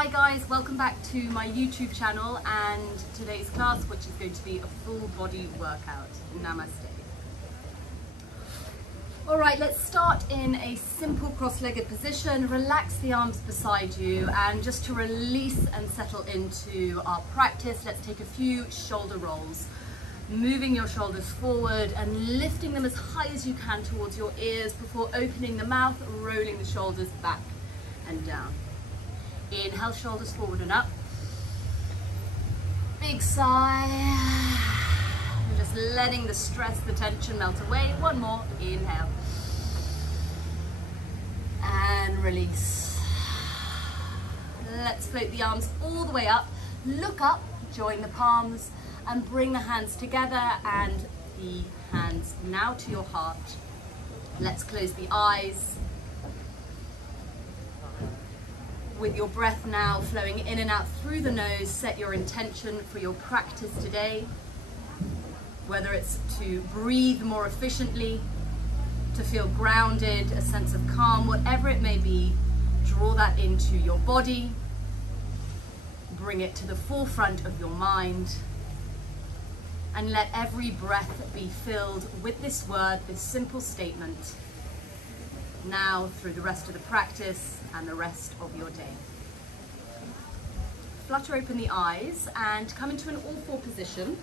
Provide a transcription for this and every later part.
Hi guys, welcome back to my YouTube channel and today's class, which is going to be a full body workout. Namaste. Alright, let's start in a simple cross-legged position. Relax the arms beside you, and just to release and settle into our practice, let's take a few shoulder rolls. Moving your shoulders forward and lifting them as high as you can towards your ears before opening the mouth, rolling the shoulders back and down. Inhale, shoulders forward and up. Big sigh. And just letting the stress, the tension melt away. One more. Inhale. And release. Let's float the arms all the way up. Look up, join the palms, and bring the hands together and the hands now to your heart. Let's close the eyes. With your breath now flowing in and out through the nose, set your intention for your practice today. Whether it's to breathe more efficiently, to feel grounded, a sense of calm, whatever it may be, draw that into your body. Bring it to the forefront of your mind. And let every breath be filled with this word, this simple statement, now through the rest of the practice and the rest of your day. Flutter open the eyes and come into an all-four position.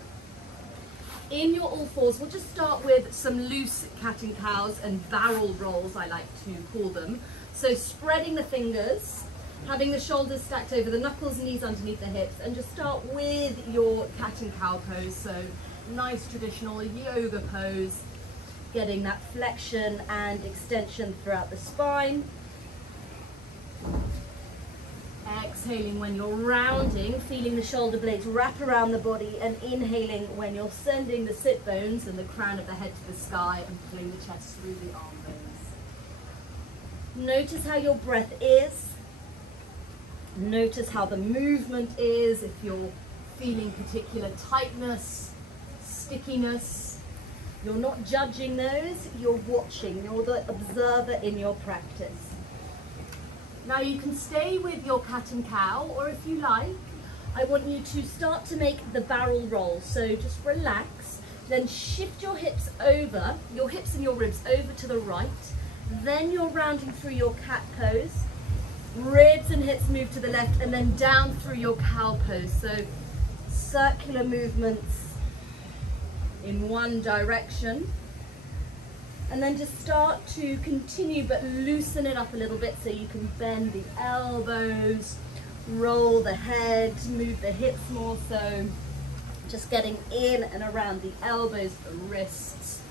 In your all-fours, we'll just start with some loose cat and cows and barrel rolls, I like to call them. So spreading the fingers, having the shoulders stacked over the knuckles, knees underneath the hips, and just start with your cat and cow pose. So nice traditional yoga pose, getting that flexion and extension throughout the spine. Exhaling when you're rounding, feeling the shoulder blades wrap around the body, and inhaling when you're sending the sit bones and the crown of the head to the sky and pulling the chest through the arm bones. Notice how your breath is. Notice how the movement is, if you're feeling particular tightness, stickiness. You're not judging those, you're watching, you're the observer in your practice. Now you can stay with your cat and cow, or if you like, I want you to start to make the barrel roll. So just relax, then shift your hips over, your hips and your ribs over to the right. Then you're rounding through your cat pose. Ribs and hips move to the left, and then down through your cow pose. So circular movements in one direction. And then just start to continue, but loosen it up a little bit so you can bend the elbows, roll the head, move the hips more, so just getting in and around the elbows, the wrists.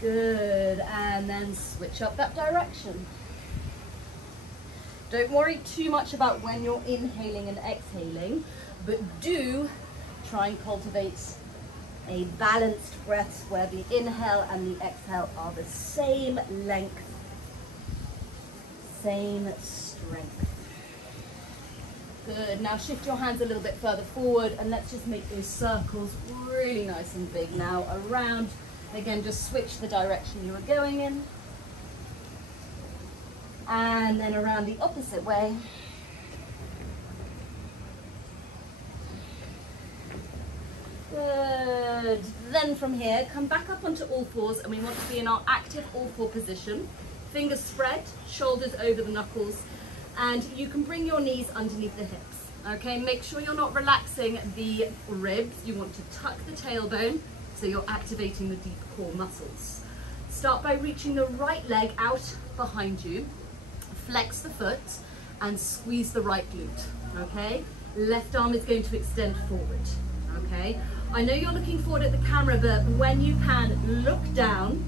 Good, and then switch up that direction. Don't worry too much about when you're inhaling and exhaling, but do try and cultivate a balanced breath where the inhale and the exhale are the same length, same strength. Good, now shift your hands a little bit further forward and let's just make those circles really nice and big now around. Again, just switch the direction you were going in. And then around the opposite way. Good. Then from here, come back up onto all fours, and we want to be in our active all four position. Fingers spread, shoulders over the knuckles, and you can bring your knees underneath the hips. Okay, make sure you're not relaxing the ribs. You want to tuck the tailbone, so you're activating the deep core muscles. Start by reaching the right leg out behind you. Flex the foot and squeeze the right glute, okay? Left arm is going to extend forward, okay? I know you're looking forward at the camera, but when you can, look down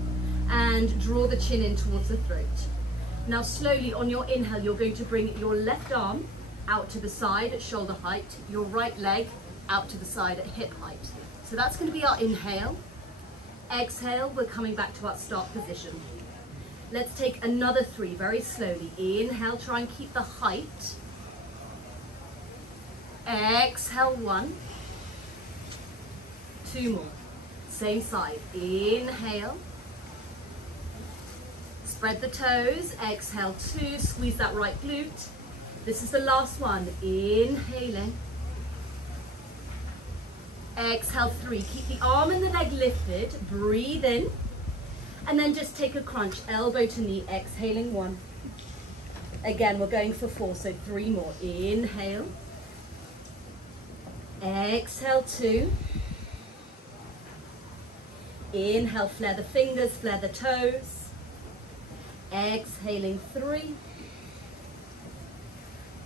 and draw the chin in towards the throat. Now slowly on your inhale, you're going to bring your left arm out to the side at shoulder height, your right leg out to the side at hip height. So that's going to be our inhale. Exhale, we're coming back to our start position. Let's take another three very slowly. Inhale, try and keep the height. Exhale, one. Two more. Same side. Inhale. Spread the toes. Exhale, two. Squeeze that right glute. This is the last one. Inhaling. Exhale, 3. Keep the arm and the leg lifted. Breathe in. And then just take a crunch, elbow to knee. Exhaling, 1. Again, we're going for 4, so 3 more. Inhale. Exhale, 2. Inhale, flare the fingers, flare the toes. Exhaling, 3.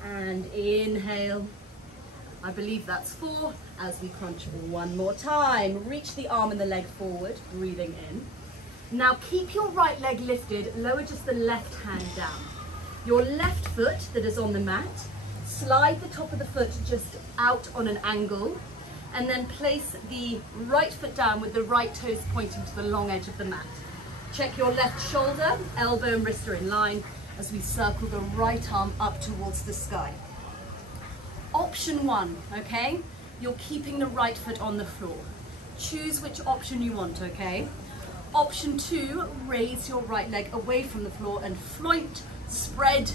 And inhale. I believe that's 4. As we crunch 1 more time. Reach the arm and the leg forward, breathing in. Now keep your right leg lifted, lower just the left hand down. Your left foot that is on the mat, slide the top of the foot just out on an angle, and then place the right foot down with the right toes pointing to the long edge of the mat. Check your left shoulder, elbow and wrist are in line as we circle the right arm up towards the sky. Option 1, okay? You're keeping the right foot on the floor. Choose which option you want, okay? Option 2, raise your right leg away from the floor and floint, spread,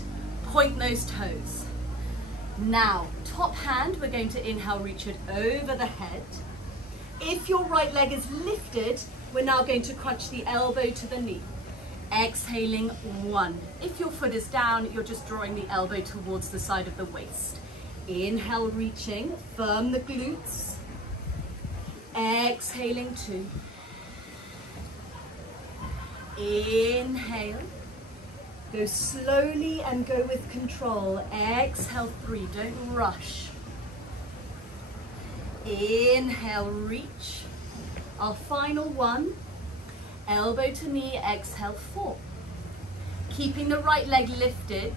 point those toes. Now, top hand, we're going to inhale, reach it over the head. If your right leg is lifted, we're now going to crunch the elbow to the knee. Exhaling, 1. If your foot is down, you're just drawing the elbow towards the side of the waist. Inhale, reaching, firm the glutes. Exhaling, 2. Inhale. Go slowly and go with control. Exhale, 3. Don't rush. Inhale, reach. Our final one. Elbow to knee, exhale, 4. Keeping the right leg lifted.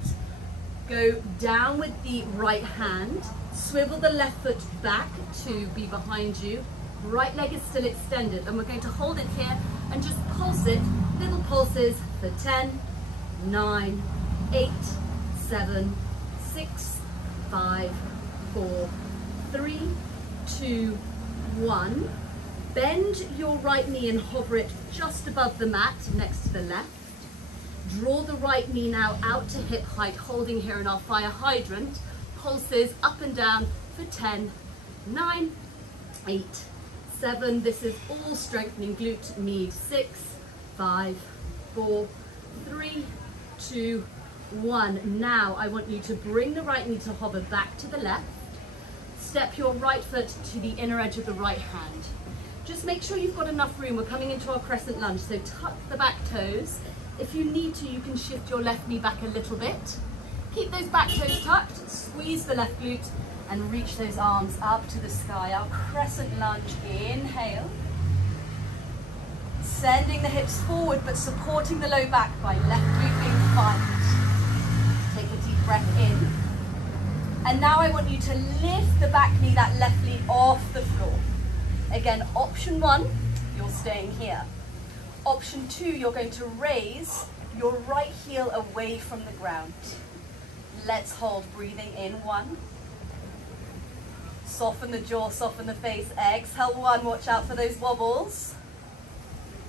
Go down with the right hand. Swivel the left foot back to be behind you. Right leg is still extended, and we're going to hold it here and just pulse it, little pulses for 10, 9, 8, 7, 6, 5, 4, 3, 2, 1. Bend your right knee and hover it just above the mat next to the left. Draw the right knee now out to hip height, holding here in our fire hydrant. Pulses up and down for 10, 9, 8, 7. This is all strengthening glute med. 6, 5, 4, 3, 2, 1. Now I want you to bring the right knee to hover back to the left. Step your right foot to the inner edge of the right hand. Just make sure you've got enough room. We're coming into our crescent lunge, so tuck the back toes. If you need to, you can shift your left knee back a little bit. Keep those back toes tucked, squeeze the left glute, and reach those arms up to the sky. Our crescent lunge, inhale. Sending the hips forward, but supporting the low back by left glute being defined. Take a deep breath in. And now I want you to lift the back knee, that left knee, off the floor. Again, option 1, you're staying here. Option 2, you're going to raise your right heel away from the ground. Let's hold, breathing in, 1. Soften the jaw, soften the face. Exhale, 1, watch out for those wobbles.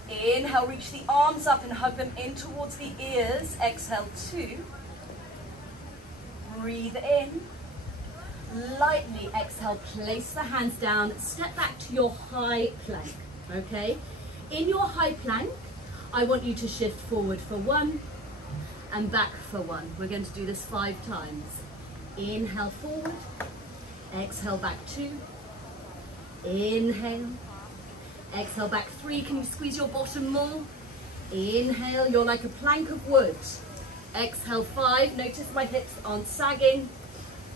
Inhale, reach the arms up and hug them in towards the ears. Exhale, 2. Breathe in. Lightly exhale, place the hands down, step back to your high plank, okay? In your high plank, I want you to shift forward for 1 and back for 1. We're going to do this 5 times. Inhale forward, exhale back 2, inhale, exhale back 3. Can you squeeze your bottom more? Inhale, you're like a plank of wood. Exhale 5, notice my hips aren't sagging.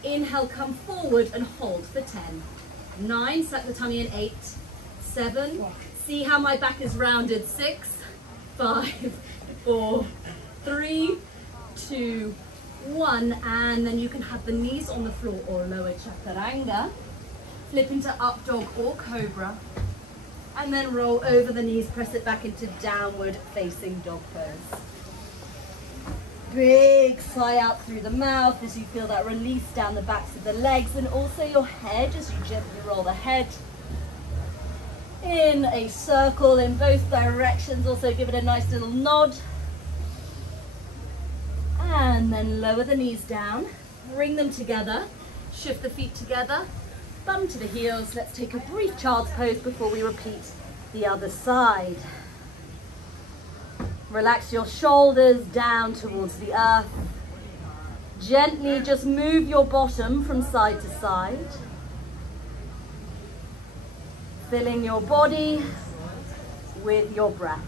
Inhale, come forward and hold for 10. 9, suck the tummy in. 8, 7, see how my back is rounded. 6, 5, 4, 3, 2, 1. And then you can have the knees on the floor or lower chaturanga. Flip into up dog or cobra. And then roll over the knees, press it back into downward facing dog pose. Big sigh out through the mouth as you feel that release down the backs of the legs, and also your head as you gently roll the head in a circle in both directions. Also give it a nice little nod. And then lower the knees down. bring them together, shift the feet together, bum to the heels. Let's take a brief child's pose before we repeat the other side. Relax your shoulders down towards the earth. Gently just move your bottom from side to side. Filling your body with your breath.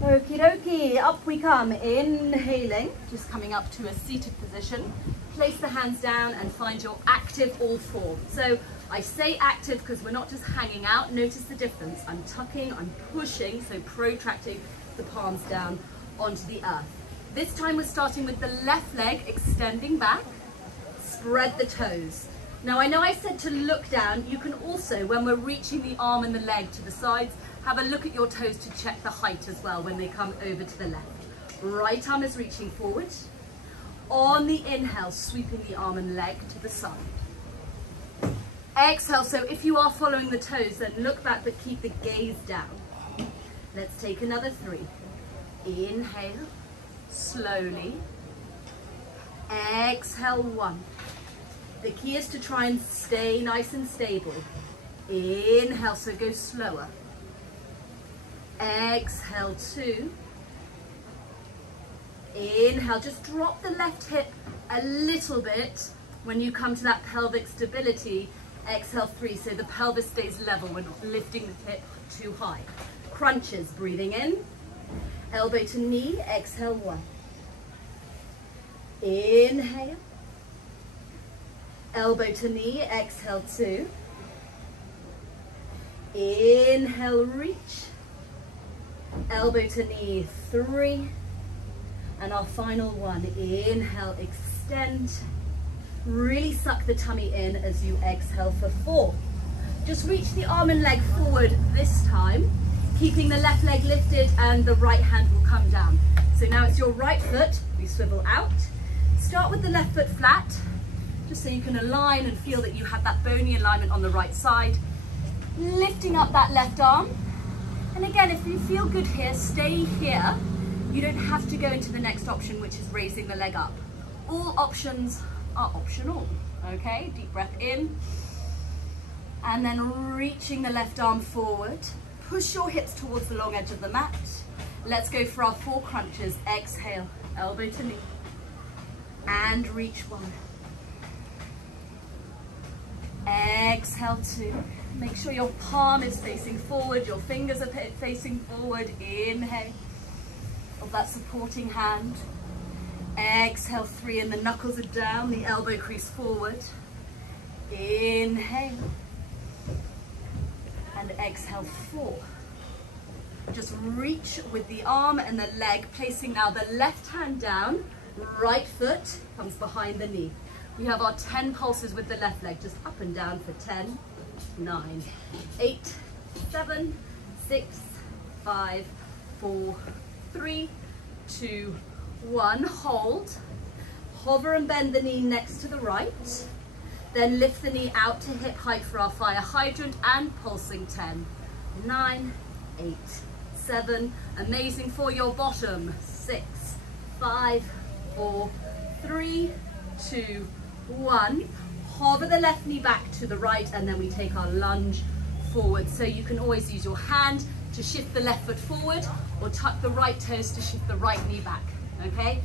Okie dokie, up we come, inhaling, just coming up to a seated position. Place the hands down and find your active all four. So I say active because we're not just hanging out. Notice the difference. I'm tucking, I'm pushing, so protracting the palms down onto the earth. This time we're starting with the left leg extending back. Spread the toes. Now I know I said to look down. You can also, when we're reaching the arm and the leg to the sides, have a look at your toes to check the height as well when they come over to the left. Right arm is reaching forward. On the inhale, sweeping the arm and leg to the side. Exhale, so if you are following the toes, then look back but keep the gaze down. Let's take another 3. Inhale, slowly. Exhale, 1. The key is to try and stay nice and stable. Inhale, so go slower. Exhale, 2. Inhale, just drop the left hip a little bit when you come to that pelvic stability. Exhale, 3, so the pelvis stays level. We're not lifting the hip too high. Crunches, breathing in. Elbow to knee, exhale, 1. Inhale. Elbow to knee, exhale, 2. Inhale, reach. Elbow to knee, 3. And our final one, inhale, extend. Really suck the tummy in as you exhale for 4. Just reach the arm and leg forward this time, keeping the left leg lifted and the right hand will come down. So now it's your right foot, we swivel out. Start with the left foot flat, just so you can align and feel that you have that bony alignment on the right side. Lifting up that left arm. And again, if you feel good here, stay here. You don't have to go into the next option, which is raising the leg up. All options are optional, okay? Deep breath in. And then reaching the left arm forward. Push your hips towards the long edge of the mat. Let's go for our 4 crunches. Exhale, elbow to knee. And reach 1. Exhale, 2. Make sure your palm is facing forward, your fingers are facing forward. Inhale. Of that supporting hand. Exhale, 3, and the knuckles are down, the elbow crease forward. Inhale. And exhale, 4. Just reach with the arm and the leg, placing now the left hand down, right foot comes behind the knee. We have our 10 pulses with the left leg, just up and down for 10, 9, 8, 7, 6, 5, 4, 3, 2, 1. Hold. Hover and bend the knee next to the right. Then lift the knee out to hip height for our fire hydrant and pulsing 10, 9, 8, 7. Amazing for your bottom. 6, 5, 4, 3, 2, 1. Hover the left knee back to the right and then we take our lunge forward. So you can always use your hand to shift the left foot forward or tuck the right toes to shift the right knee back, okay?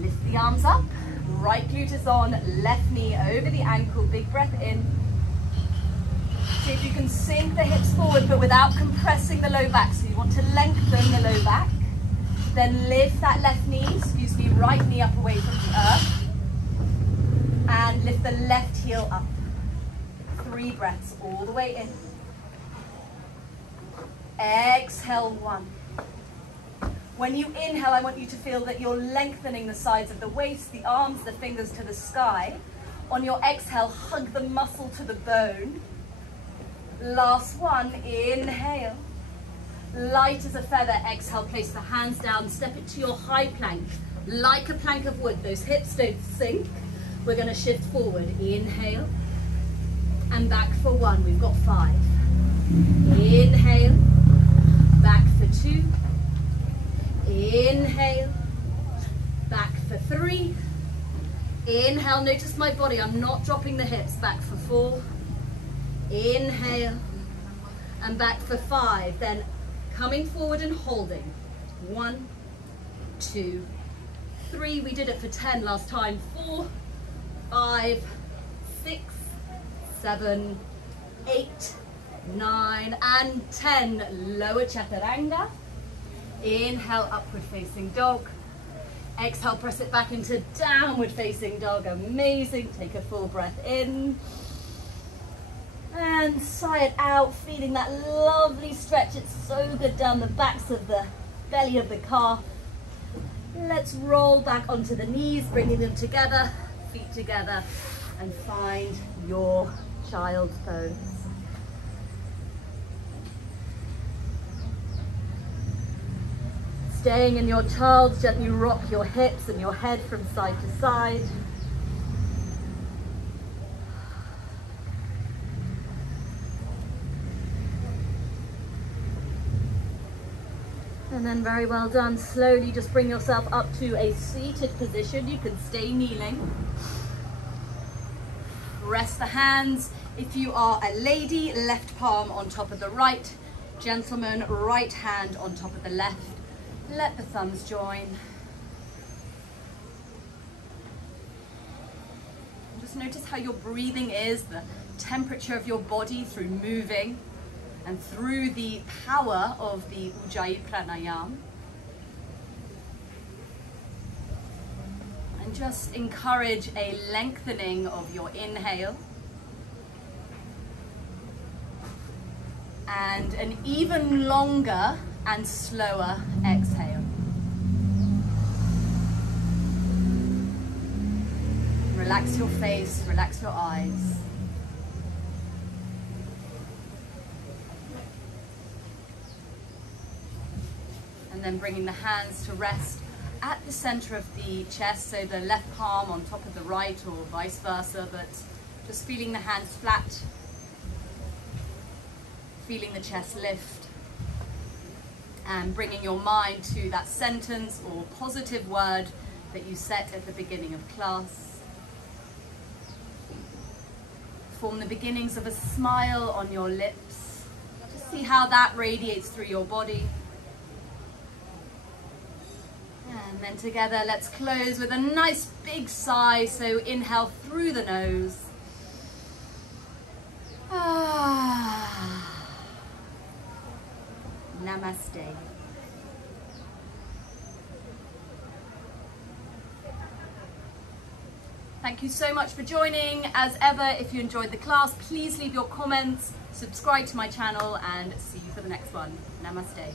Lift the arms up, right glute is on, left knee over the ankle, big breath in. See if you can sink the hips forward but without compressing the low back. So you want to lengthen the low back. Then lift that left knee, right knee up away from the earth. And lift the left heel up. 3 breaths all the way in. Exhale, 1. When you inhale, I want you to feel that you're lengthening the sides of the waist, the arms, the fingers to the sky. On your exhale, hug the muscle to the bone. Last one, inhale. Light as a feather, exhale, place the hands down, step it to your high plank, like a plank of wood. Those hips don't sink. We're going to shift forward. Inhale. and back for 1. We've got 5. Inhale, back for 2. Inhale, back for 3. Inhale, notice my body, I'm not dropping the hips, back for 4. Inhale, and back for 5. Then coming forward and holding. 1, 2, 3. We did it for 10 last time. 4, 5, 6, 7, 8, 9, and 10. Lower chaturanga. Inhale, upward facing dog. Exhale, press it back into downward facing dog. Amazing. Take a full breath in. And sigh it out, feeling that lovely stretch. It's so good down the backs of the belly of the calf. Let's roll back onto the knees, bringing them together, feet together, and find your child's pose. Staying in your child's, gently rock your hips and your head from side to side. And then very well done. Slowly just bring yourself up to a seated position. You can stay kneeling. Rest the hands. If you are a lady, left palm on top of the right. Gentleman, right hand on top of the left. Let the thumbs join. Just notice how your breathing is, the temperature of your body through moving and through the power of the Ujjayi Pranayam. And just encourage a lengthening of your inhale and an even longer and slower exhale. Relax your face, relax your eyes. And then bringing the hands to rest at the center of the chest, so the left palm on top of the right or vice versa, but just feeling the hands flat, feeling the chest lift. And bringing your mind to that sentence or positive word that you set at the beginning of class. Form the beginnings of a smile on your lips. Just see how that radiates through your body. And then together, let's close with a nice big sigh. So inhale through the nose. Namaste. Thank you so much for joining. As ever, if you enjoyed the class, please leave your comments, subscribe to my channel, and see you for the next one. Namaste.